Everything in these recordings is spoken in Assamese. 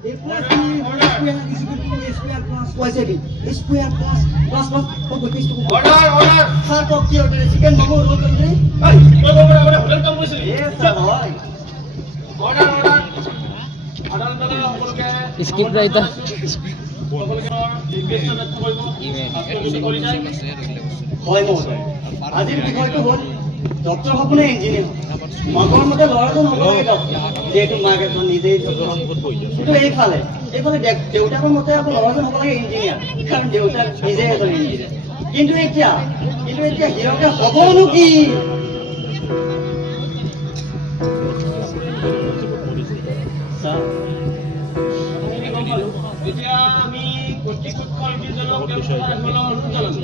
Skip na ito. হয় মহোদয় আজিৰ বিষয়টো হ'ল ডক্টৰ হ'বনে ইঞ্জিনিয়াৰ মাকৰ মতে ল'ৰাজন হ'ব লাগে ডক্টৰ যিহেতু মাক এজন নিজেই কিন্তু এইফালে দেউতাকৰ মতে আকৌ ল'ৰাজন হ'ব লাগে ইঞ্জিনিয়াৰ কাৰণ দেউতাক নিজেই এজন ইঞ্জিনিয়াৰ কিন্তু এতিয়া হিৰকে হ'বনো কি এতিয়া আমি কৰ্তৃপক্ষৰ বিজনক অনুৰোধ জনাইছো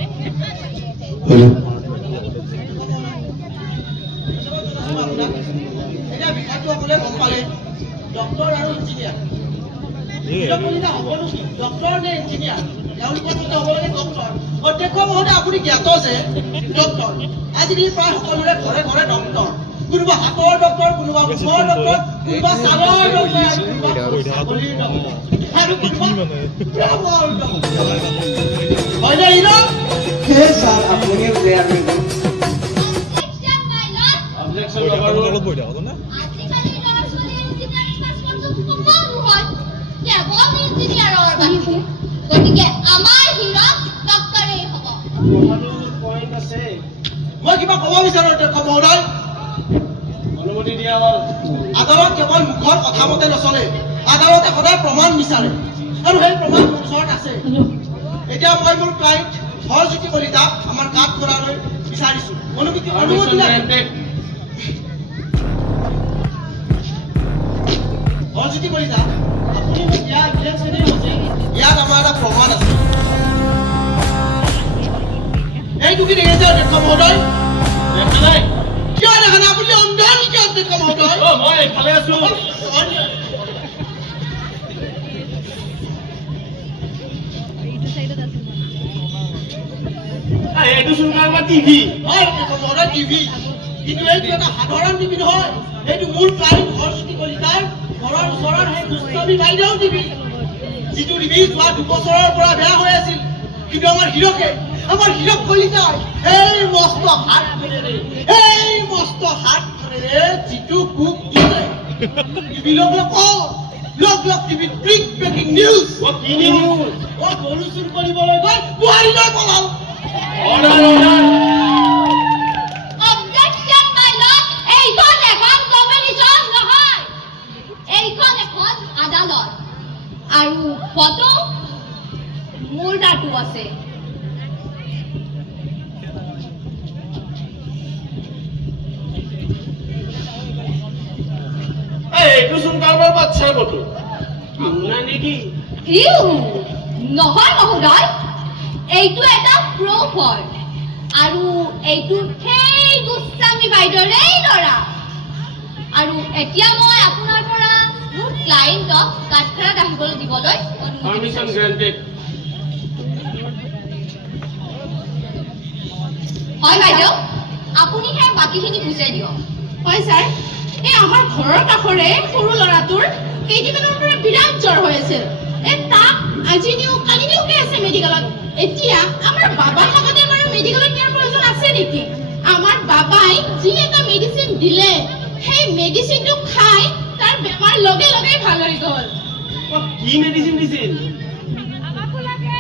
এতিয়া বিষয়টো সকলোৱে গম পালে ডক্টৰ আৰু ইঞ্জিনিয়াৰ ডক্টৰ নে ইঞ্জিনিয়াৰ তেওঁলোকৰ মতে হ'ব লাগে ডক্টৰ অধ্যক্ষ মহোদয় আপুনি জ্ঞাত যে ডক্টৰ আজিকালি প্ৰায় সকলোৰে ঘৰে ঘৰে ডক্টৰ কোনোবা হাতৰ ডক্টৰ কোনোবা মুখৰ ডক্টৰ কোনোবা ছালৰ ডক্টৰ আৰু কোনোবা প্ৰেমৰ ডক্টৰ হয়নে ইৰা হে ছাৰ আপুনিও ক্লিয়াৰ কৰিব গতিকে আমাৰ হিৰক ডক্টৰেই হ'ব মই কিবা ক'ব বিচাৰো অধ্যক্ষ মহোদয় অনুমতি দিয়া হ'ল আদালত কেৱল মুখৰ কথা মতে নচলে আদালতে সদায় প্ৰমাণ বিচাৰে আৰু সেই প্ৰমাণ মোৰ ওচৰত আছে এতিয়া মই মোৰ ক্লাইণ্ট হৰজ্যোতি কলিতাক আমাৰ কাঠ কৰালৈ বিচাৰিছো অনুমতি হৰজ্যোতি কলিতা আপুনি মোক ইয়াত আমাৰ এটা প্ৰমাণ আছে এইটো কি দেখিছে অধ্যক্ষ মহোদয় দেখা নাই কিয় দেখা নাই আপুনি অন্ধ নেকি অধ্যক্ষ মহোদয় মই এইফালে আছো এইটো চোন কাৰোবাৰ টিভি হয় অধ্যক্ষ মহোদয় টিভি কিন্তু এইটো এটা সাধাৰণ টিভি নহয় এইটো মোৰ ক্লাইণ্ট হৰজ্যোতি কলিতাৰ ঘৰৰ ওচৰৰ সেই দুষ্টামী বাইদেউ টিভি যিটো টিভি যোৱা 2 বছৰৰ পৰা বেয়া হৈ আছিল কিন্তু আমাৰ হীৰক কলিতাই এই মস্ত হাতখনেৰে যিটো কুক দিছে টিভি লগ টিভিত বিগ ব্ৰেকিং নিউজ কি নিউজ গৰু চুৰ কৰিবলৈ গৈ বোৱাৰীলৈ পলাল Objection, my lord! এইখন এখন কম্পিটিশ্যন নহয় এইখন এখন আদালত আৰু ফটো মোৰ তাতো আছে এইটো চোন কাৰোবাৰ বাচ্চাৰ ফটো আপোনাৰ নেকি নহয় মহোদয় এইটো এটা প্ৰুফ হয় আৰু এইটো সেই গোস্বামী বাইদেউৰেই ল'ৰা আৰু এতিয়া মই আপোনাৰ পৰা মোৰ ক্লায়েণ্টক কাঠখেৰাত আহিবলৈ দিবলৈ পাৰমিশন গ্ৰান্টেড হয় বাইদেউ আপুনি সেই বাকীখিনি বুজাই দিয়ক হয় ছাৰ এই আমাৰ ঘৰৰ কাষৰে সৰু ল'ৰাটোৰ কেইদিনমানৰ পৰা বিৰাট জ্বৰ হৈ আছিল তাক আজি নিও কালি নিওকে আছে মেডিকেলত এতিয়া আমাৰ বাবাৰ লগতে বাৰু মেডিকেলত নিয়াৰ প্ৰয়োজন আছে নেকি আমাৰ বাবাই যি এটা মেডিচিন দিলে সেই মেডিচিনটো খাই তাৰ বেমাৰ লগে লগে ভাল হৈ গ'ল কি মেডিচিন দিছিল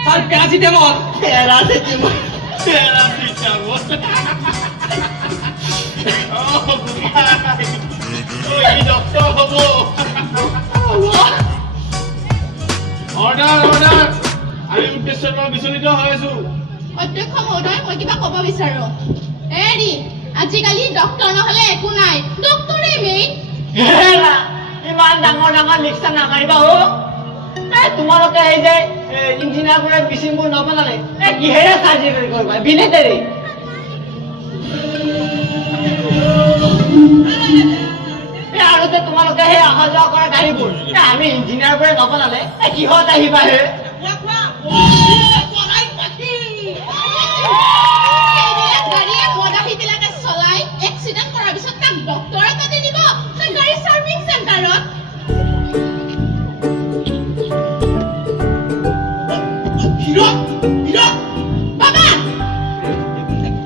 ছাৰ পেৰাচিটামল এই ডক্টৰ হ'ব অৰ্ডাৰ আমি উদ্দেশ্যৰ পৰা বিচলিত হৈ আছো অধ্যক্ষ মহোদয় মই কিবা ক'ব বিচাৰো এৰি আজিকালি ডক্টৰ নহ'লে একো নাই ডক্টৰে মেইন ইমান ডাঙৰ লিখা নামাৰিবা তোমালোকে এই যে ইঞ্জিনিয়াৰবোৰে মেচিনবোৰ নবনালে কিহেৰে চাৰ্জাৰী কৰিবা বিলেটেৰে আৰু যে তোমালোকে সেই অহা যোৱা কৰা গাড়ীবোৰ আমি ইঞ্জিনিয়াৰবোৰে নবনালে কিহত আহিবা হে এক্সিডেণ্ট কৰাৰ পিছত তাক ডক্টৰৰ তাতে দিব গাড়ী চাৰ্ভিং চেণ্টাৰত বাবা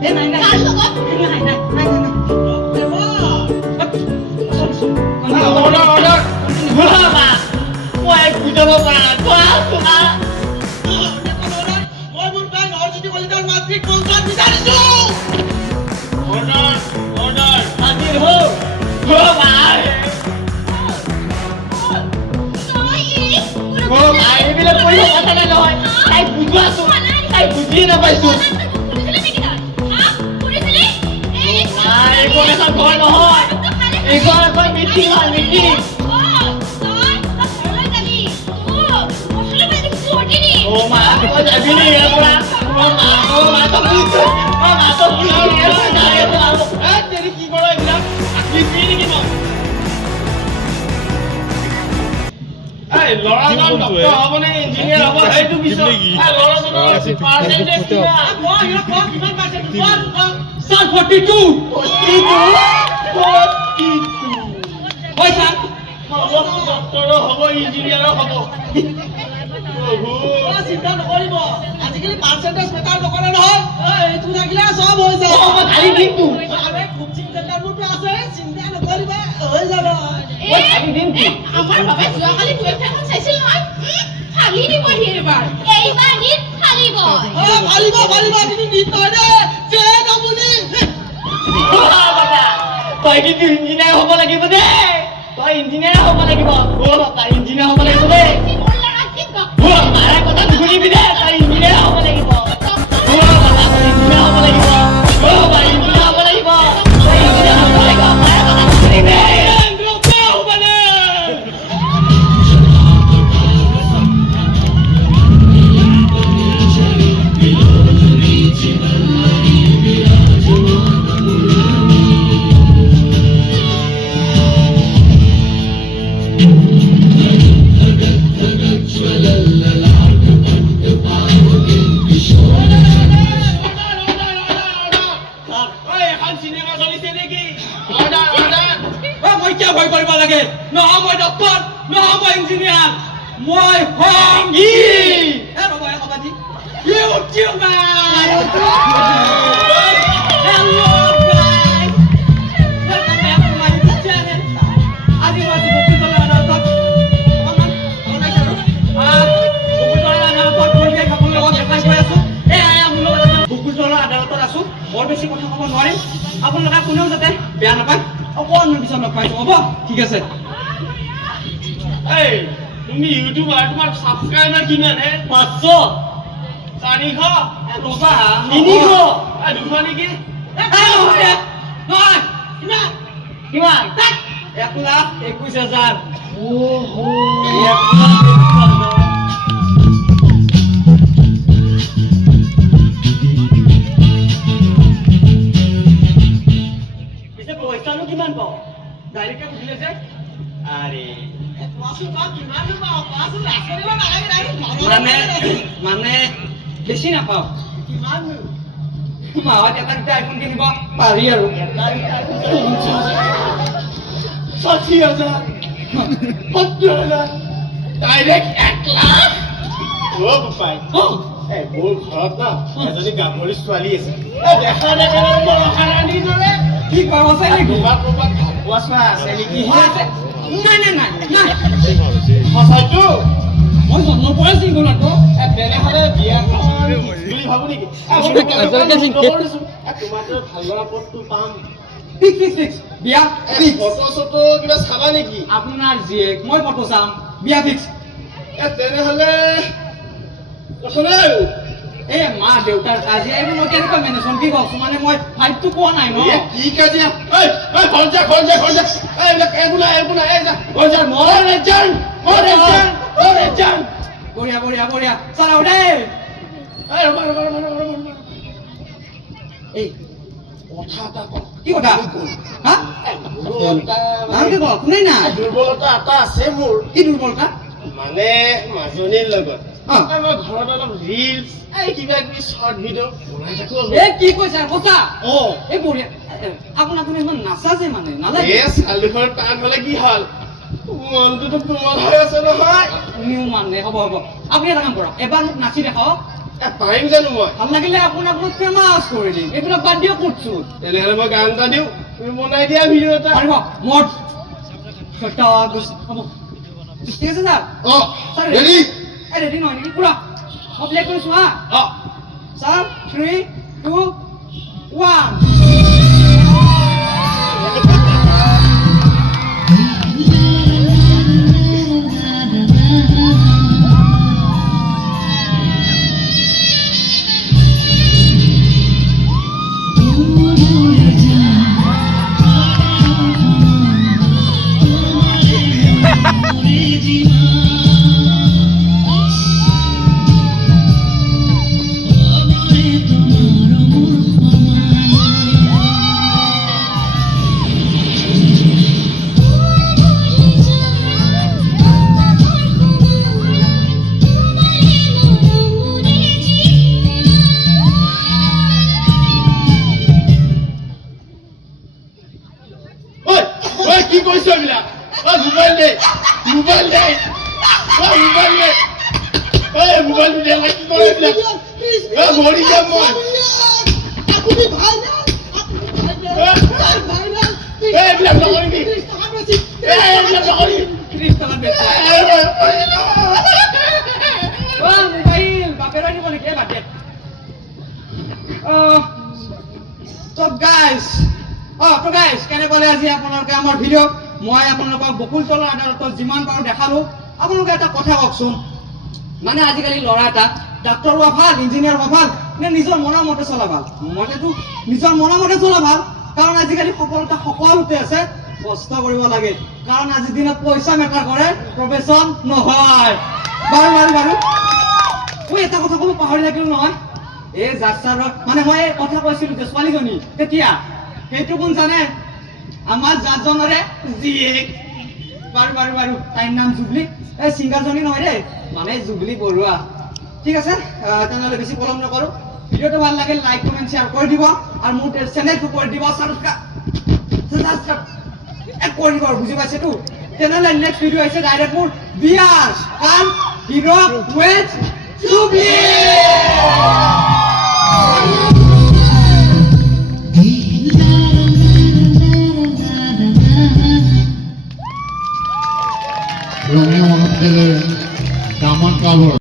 এই নাই নাই কাৰ লগত নাই নাই নাই মই বুজাব পৰা নাই কোৱা তোমাৰ মই মোৰ প্ৰায় নৰজ্যোতি কলিতাৰ মাতৃক পঞ্চায়ত বিচাৰিছো অৰ্ডাৰ হাজিৰ হও ভাই এইবিলাক কৰিব কথা নাই নহয় তাই বুজোৱাচোন তাই বুজিয়ে নাপাইছো এইখন এখন ঘৰ নহয় এইখন এখন মিটিং হয় মিটিং মা তই যাবি নি ইয়াৰ পৰা মা তই কি কৰ এইবিলাক নেকি মই এই ল'ৰাজন ডক্টৰ হ'ব নে ইঞ্জিনিয়াৰ হ'ব সেইটো পিছত ল'ৰাজনৰ পাৰ্চেণ্টেজ কিমান মই কিমান পাৰ্চেণ্টেজ স্যাৰ 42 হয় স্যাৰ ডক্টৰ হ'ব ইঞ্জিনিয়াৰ হ'ব চিন্তা নকৰিব আজিকালি পাৰ্চেন্টেজ মেটাৰ নকৰে নহয় এইটো থাকিলে চব হৈ যায় খালি দিনটো আৰে কোচিং চেণ্টাৰবোৰতো আছে চিন্তা নকৰিবা হৈ যাব আমাৰ বাবাই যোৱাকালি 12 এখন চাইছিল নহয় ফালি দিব এইবাৰ এইবাৰ নিত ফালিব ফালিব কিন্তু নিত নহয় দে জেন আপুনি তই কিন্তু ইঞ্জিনিয়াৰ হ'ব লাগিব দেই তই ইঞ্জিনিয়াৰ হ'ব লাগিব বাবা ইঞ্জিনিয়াৰ হ'ব লাগিব দেই মাৰে কথা নুশুনিবি দে তই ইঞ্জিনিয়াৰ হ'ব লাগিব বাবা তই ইঞ্জিনিয়াৰ হ'ব লাগিব বাবা ইঞ্জিনিয়াৰ হ'ব লাগিব তই ইঞ্জিনিয়াৰ হ'ব লাগিব মাৰে কথা নুশুনিবি মই কিয় ভয় কৰিব লাগে নহয় মই ডক্টৰ নহয় মই ইঞ্জিনিয়াৰ মই সংগী ৰবাজি ইউটিউবাৰ বৰ বেছি কথা ক'ব নোৱাৰিম আপোনালোকে কোনেও যাতে বেয়া নাপায় অকণমান পিছত লগ পাইছো হ'ব ঠিক আছে এই তুমি ইউটিউবাৰ তোমাৰ ছাবস্ক্ৰাইবাৰ কিমান হে 500 400 টকা 300 দুশ নেকি নহয় কিমান 1,21,000 ওহো 1,21,000 কিমান পাও ডাইৰেক্ট বুজিলে যে আৰে মানে বেছি নাপাও মাহত এটা দুটা আইফোন কিনিব পাৰি আৰু 60,000 70,000 ডাইৰেক্ট 1 লাখ মোৰ ঘৰত না এজনী গাভৰি ছোৱালী আছে দেখা দেখা মৰহাৰাণী দৰে কি পাব আছে নেকি ক'ৰবাত ভাপোৱা চোৱা আছে নেকি নাই সঁচাইতো মই জন্ম পৰা চিংগল আকৌ তেনেহ'লে বিয়াখন বুলি ভাবো নেকি তোমাৰতো ভাল লগা পথটো পাম ফিক্স বিয়া ফটো চটো কিবা চাবা নেকি আপোনাৰ জীয়েক মই ফটো চাম বিয়া ফিক্স তেনেহ'লে এই মা দেউতাৰ কাজিয়া এইবোৰ মই কেনেকৈ মেনেজ কি কওকচোন মানে মই ফাইটটো পোৱা নাই ন কি কাজিয়া বঢ়িয়া চালাও দেই এই কথা এটা কওঁ কি কথা হা ভালকে কওক শুনাই নাই দুৰ্বলতা এটা আছে মোৰ কি দুৰ্বলতা মানে মাজনীৰ লগত মই ঘৰত অলপ ৰিলছ কিবা কিবি শৰ্ট ভিডিঅ' বনাই থাকো কি কৈছা সঁচা এই বঢ়িয়া আপোনাক তুমি ইমান নাচা যে মানে নালাগে ছোৱালীঘৰ টান হ'লে কি হ'ল মনটোতো কোমল হৈ আছে নহয় তুমিও মানে হ'ব আপুনি এটা কাম কৰক এবাৰ মোক নাচি দেখাওক পাৰিম জানো মই ভাল লাগিলে আপোনাক মই ফেমাছ কৰি দিম এইবিলাক বাদ দিয়ক কৰছো তেনেহ'লে মই গান এটা দিওঁ তুমি বনাই দিয়া ভিডিঅ' এটা পাৰিব মোৰ ছটা গুছ হ'ব ঠিক আছে ছাৰ অঁ ৰেডি ৰেডি নহয় নেকি পুৰা মই প্লে কৰিছোঁ হা অঁ ছাৰ 3, 2, 1 ঐ কি কৰিছ এইবিলাক ঐ মোবাইল দে মোবাইল দে ঐ মোবাইল দে ঐ মোবাইল দে মই কি কৰোঁ এইবিলাক ঐ মৰি যাম মই আপুনি ভাইৰাল এইবিলাক নকৰিবি এইবিলাক নকৰিবি 30 টকাত বেচা মোবাইল বাপেৰ আনিব নেকি বাদ তো গাইজ কেনে পালে আজি আপোনালোকে আমাৰ ভিডিঅ' মই আপোনালোকক বকুলতলা আদালতত যিমান পাৰোঁ দেখালোঁ আপোনালোকে এটা কথা কওকচোন মানে আজিকালি ল'ৰা এটা ডাক্তৰ হোৱা ভাল ইঞ্জিনিয়াৰ হোৱা ভাল নে নিজৰ মনৰ মতে চলা ভাল মইতো নিজৰ মনৰ মতে চলা ভাল কাৰণ আজিকালি সফলতা সকলোতে আছে কষ্ট কৰিব লাগে কাৰণ আজিৰ দিনত পইচা মেটাৰ কৰে প্ৰফেশ্যন নহয় বাৰু মই এটা কথা ক'ব পাহৰি থাকিলোঁ নহয় এই জাছাৰৰ মানে মই এই কথা কৈছিলোঁ যে ছোৱালীজনী তেতিয়া সেইটো কোন জানে আমাৰ জাজজনৰে জীয়েক বাৰু তাইৰ নাম জুবলি এই ছিংগাৰজনী নহয় দেই মানে জুবলি বৰুৱা ঠিক আছে তেনেহ'লে বেছি পলম নকৰোঁ ভিডিঅ'টো ভাল লাগে লাইক কমেণ্ট শ্বেয়াৰ কৰি দিব আৰু মোৰ চেনেলটো কৰি দিব ছাবস্ক্ৰাইব কৰি দিব বুজি পাইছেতো তেনেহ'লে নেক্সট ভিডিঅ' আহিছে ডাইৰেক্ট মোৰ বিয়াৰ কাৰণ হিৰ' উইথ জুবলি ৰঙে মনত গেলে দামান কাগজ